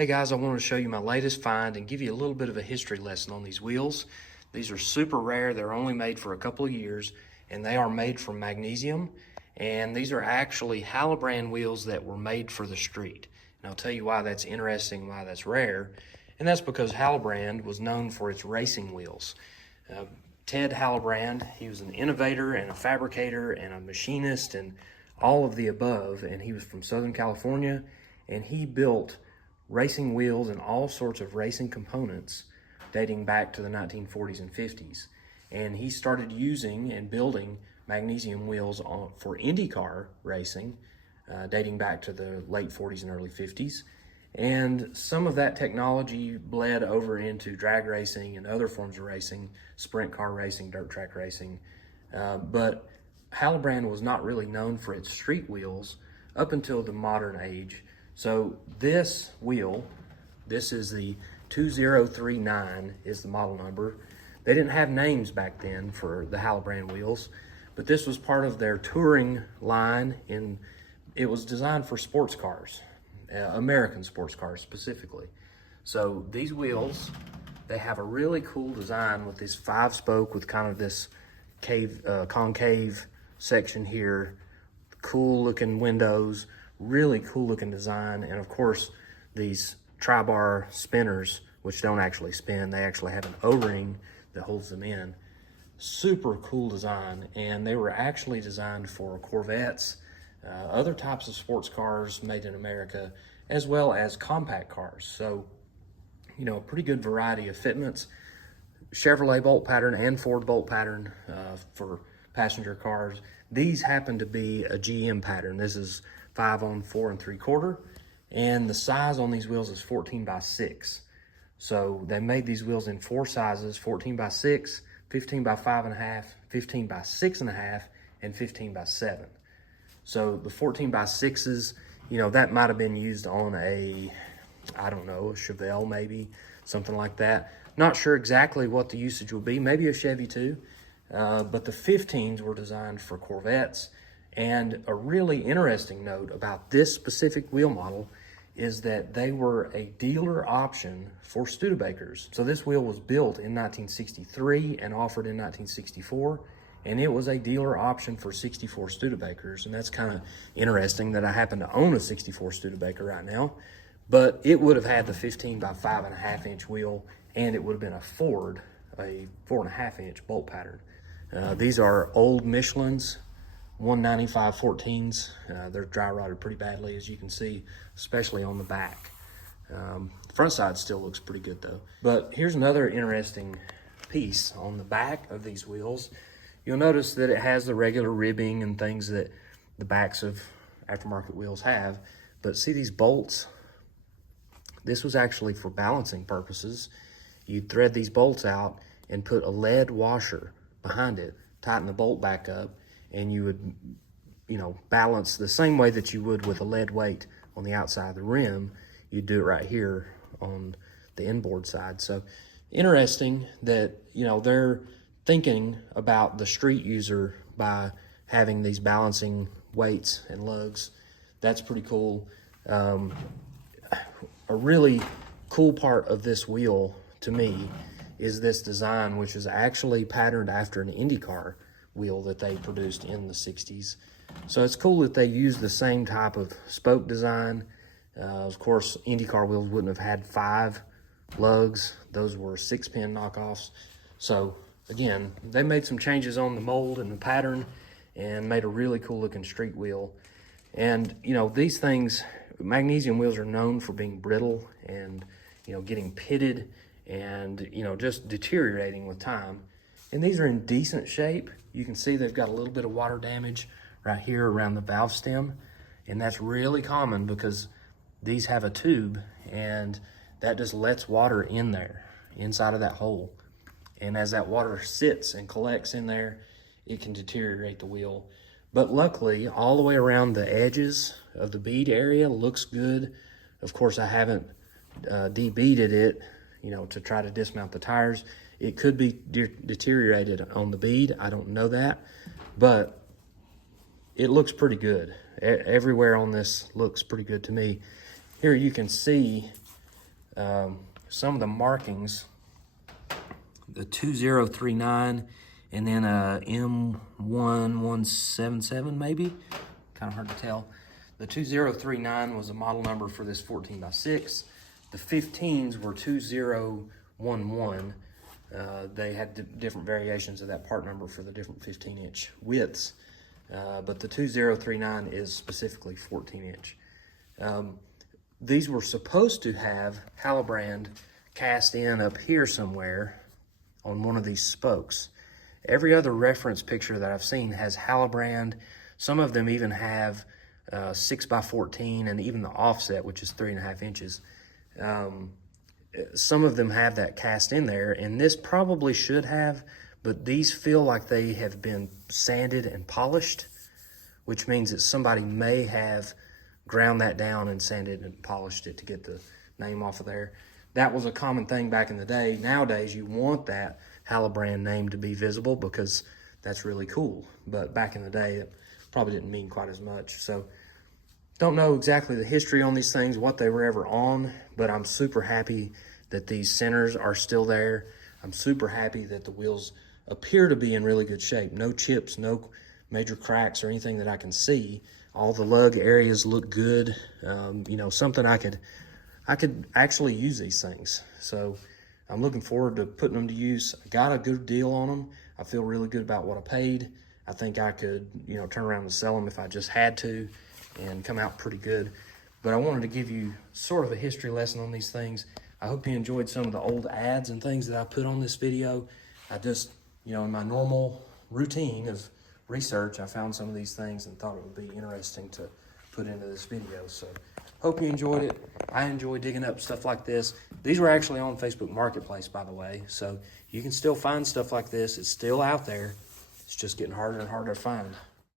Hey guys, I wanted to show you my latest find and give you a little bit of a history lesson on these wheels. These are super rare. They're only made for a couple of years, and they are made from magnesium. And these are actually Halibrand wheels that were made for the street. And I'll tell you why that's interesting, why that's rare. And that's because Halibrand was known for its racing wheels. Ted Halibrand, he was an innovator and a fabricator and a machinist and all of the above. And he was from Southern California, and he built racing wheels and all sorts of racing components dating back to the 1940s and 50s. And he started using and building magnesium wheels for IndyCar racing dating back to the late 40s and early 50s. And some of that technology bled over into drag racing and other forms of racing, sprint car racing, dirt track racing. But Halibrand was not really known for its street wheels up until the modern age. So this wheel, this is the 2039 is the model number. They didn't have names back then for the Halibrand wheels, but this was part of their touring line, and it was designed for sports cars, American sports cars specifically. So these wheels, they have a really cool design with this 5-spoke with kind of this concave section here, cool looking windows, really cool looking design. And of course, these tri-bar spinners, which don't actually spin, they actually have an O-ring that holds them in. Super cool design. And they were actually designed for Corvettes, other types of sports cars made in America, as well as compact cars. So, you know, a pretty good variety of fitments. Chevrolet bolt pattern and Ford bolt pattern for passenger cars. These happen to be a GM pattern. This is 5 on 4 3/4, and the size on these wheels is 14x6. So they made these wheels in 4 sizes: 14x6, 15x5.5, 15x6.5, and 15x7. So the 14x6s, you know, that might have been used on a, I don't know, a Chevelle maybe, something like that. Not sure exactly what the usage will be, maybe a Chevy too. But the 15s were designed for Corvettes. And a really interesting note about this specific wheel model is that they were a dealer option for Studebakers. So this wheel was built in 1963 and offered in 1964, and it was a dealer option for 64 Studebakers. And that's kind of interesting that I happen to own a 64 Studebaker right now, but it would have had the 15x5.5 inch wheel, and it would have been a Ford, a 4.5 inch bolt pattern. These are old Michelin's 195 14s. They're dry rotted pretty badly, as you can see, especially on the back. Front side still looks pretty good though. But here's another interesting piece on the back of these wheels. You'll notice that it has the regular ribbing and things that the backs of aftermarket wheels have. But see these bolts? This was actually for balancing purposes. You'd thread these bolts out and put a lead washer behind it, tighten the bolt back up, and you would, you know, balance the same way that you would with a lead weight on the outside of the rim. You'd do it right here on the inboard side. So interesting that, you know, they're thinking about the street user by having these balancing weights and lugs. That's pretty cool. A really cool part of this wheel to me is this design, which is actually patterned after an IndyCar wheel that they produced in the 60s. So it's cool that they use the same type of spoke design. Of course, IndyCar wheels wouldn't have had 5 lugs. Those were 6-pin knockoffs. So again, they made some changes on the mold and the pattern and made a really cool looking street wheel. And you know, these things, magnesium wheels are known for being brittle and, you know, getting pitted and, you know, just deteriorating with time. And these are in decent shape. You can see they've got a little bit of water damage right here around the valve stem. And that's really common because these have a tube, and that just lets water in there, inside of that hole. And as that water sits and collects in there, it can deteriorate the wheel. But luckily, all the way around the edges of the bead area looks good. Of course, I haven't de-beaded it, you know, to try to dismount the tires. It could be deteriorated on the bead. I don't know that, but it looks pretty good. Everywhere on this looks pretty good to me. Here you can see some of the markings, the 2039 and then a M1177 maybe, kind of hard to tell. The 2039 was a model number for this 14x6. The 15s were 2011. They had different variations of that part number for the different 15-inch widths, but the 2039 is specifically 14-inch. These were supposed to have Halibrand cast in up here somewhere on one of these spokes. Every other reference picture that I've seen has Halibrand. Some of them even have 6x14 and even the offset, which is 3.5 inches. Some of them have that cast in there, and this probably should have, but these feel like they have been sanded and polished, which means that somebody may have ground that down and sanded and polished it to get the name off of there. That was a common thing back in the day. Nowadays, you want that Halibrand name to be visible because that's really cool. But back in the day, it probably didn't mean quite as much. So don't know exactly the history on these things, what they were ever on, but I'm super happy that these centers are still there. I'm super happy that the wheels appear to be in really good shape. No chips, no major cracks or anything that I can see. All the lug areas look good. You know, something I could actually use these things. So I'm looking forward to putting them to use. I got a good deal on them. I feel really good about what I paid. I think I could, you know, turn around and sell them if I just had to and come out pretty good. But I wanted to give you sort of a history lesson on these things. I hope you enjoyed some of the old ads and things that I put on this video. I just, you know, in my normal routine of research, I found some of these things and thought it would be interesting to put into this video. So hope you enjoyed it. I enjoy digging up stuff like this. These were actually on Facebook Marketplace, by the way, so you can still find stuff like this. It's still out there. It's just getting harder and harder to find.